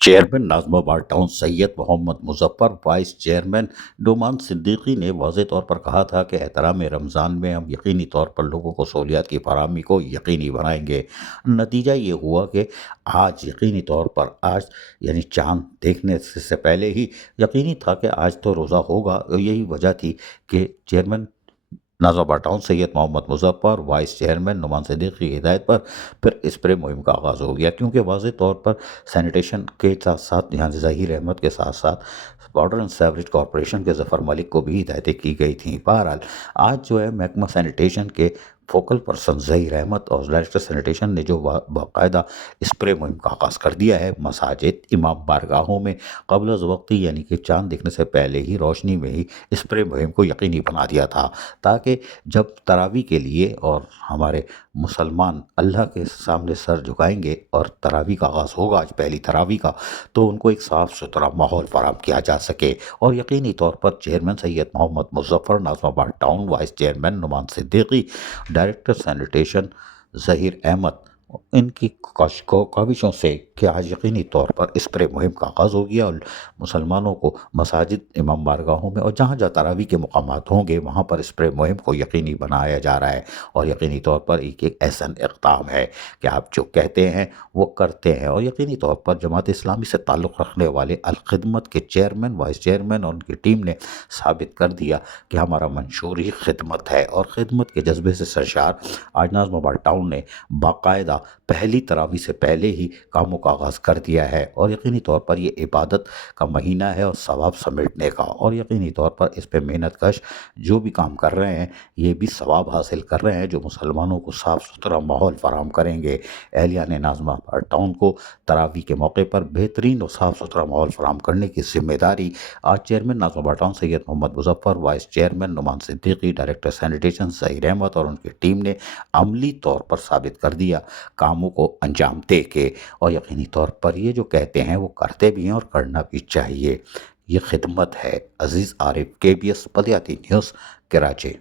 Chairman ناظم town Syed Muhammad Muzaffar, vice chairman Noman Siddiqui نے واضح طور پر کہا تھا کہ احترام رمضان میں ہم یقینی طور پر لوگوں کو سہولیات کی فراہمی کو یقینی بنائیں گے۔ نتیجہ یہ ہوا کہ آج یقینی طور پر یعنی چاند دیکھنے سے پہلے ہی یقینی تھا کہ آج تو روزہ ہوگا، اور یہی وجہ تھی کہ چیئرمین ناظم town Syed Muhammad Muzaffar, vice chairman Noman Siddiqui کی ہدایت پر پھر اسپرے مہم کا آغاز ہو گیا، کیونکہ واضح طور پر سینیٹیشن کے ساتھ ساتھ یہاں ظہیر احمد کے ساتھ ساتھ واٹر اینڈ سیوریج کارپوریشن کے ظفر ملک کو بھی ہدایتیں کی گئی تھیں۔ بہرحال آج جو ہے محکمہ سینیٹیشن کے فوکل پرسن ظہیر احمد اور ڈائریکٹر سینیٹیشن نے جو باقاعدہ اسپرے مہم کا آغاز کر دیا ہے، مساجد، امام بارگاہوں میں قبل از وقتی یعنی کہ چاند دیکھنے سے پہلے ہی روشنی میں ہی اسپرے مہم کو یقینی بنا دیا تھا، تاکہ جب تراویح کے لیے اور ہمارے مسلمان اللہ کے سامنے سر جھکائیں گے اور تراویح کا آغاز ہوگا آج پہلی تراویح کا، تو ان کو ایک صاف ستھرا ماحول فراہم کیا جا سکے۔ اور یقینی طور پر چیئرمین سید Muhammad Muzaffar, Nazimabad town vice chairman Noman Siddiqui, director sanitation Zaheer Ahmed, ان کی کاوشوں سے کہ آج یقینی طور پر اسپرے مہم کا آغاز ہو گیا، اور مسلمانوں کو مساجد، امام بارگاہوں میں اور جہاں جہاں تراویح کے مقامات ہوں گے وہاں پر اسپرے مہم کو یقینی بنایا جا رہا ہے۔ اور یقینی طور پر ایک احسن اقدام ہے کہ آپ جو کہتے ہیں وہ کرتے ہیں، اور یقینی طور پر جماعت اسلامی سے تعلق رکھنے والے الخدمت کے چیئرمین، وائس چیئرمین اور ان کی ٹیم نے ثابت کر دیا کہ ہمارا منشور ہی خدمت ہے، اور خدمت کے جذبے سے سرشار آج ناظم آباد ٹاؤن نے باقاعدہ پہلی تراویح سے پہلے ہی کاموں کا آغاز کر دیا ہے، اور یقینی طور پر یہ عبادت کا مہینہ ہے اور ثواب سمیٹنے کا، اور یقینی طور پر اس پہ محنت کش جو بھی کام کر رہے ہیں یہ بھی ثواب حاصل کر رہے ہیں، جو مسلمانوں کو صاف ستھرا ماحول فراہم کریں گے۔ اہلیان ناظم آباد ٹاؤن کو تراویح کے موقع پر بہترین اور صاف ستھرا ماحول فراہم کرنے کی ذمہ داری آج chairman Nazimabad town Syed Muhammad Muzaffar, vice chairman Noman Siddiqui, director sanitation Zaheer Ahmed اور ان کی ٹیم نے عملی طور پر ثابت کر دیا، کاموں کو انجام دے کے، اور یقینی طور پر یہ جو کہتے ہیں وہ کرتے بھی ہیں اور کرنا بھی چاہیے۔ یہ خدمت ہے۔ عزیز عارف، KBS بلیاتی نیوز، کراچی۔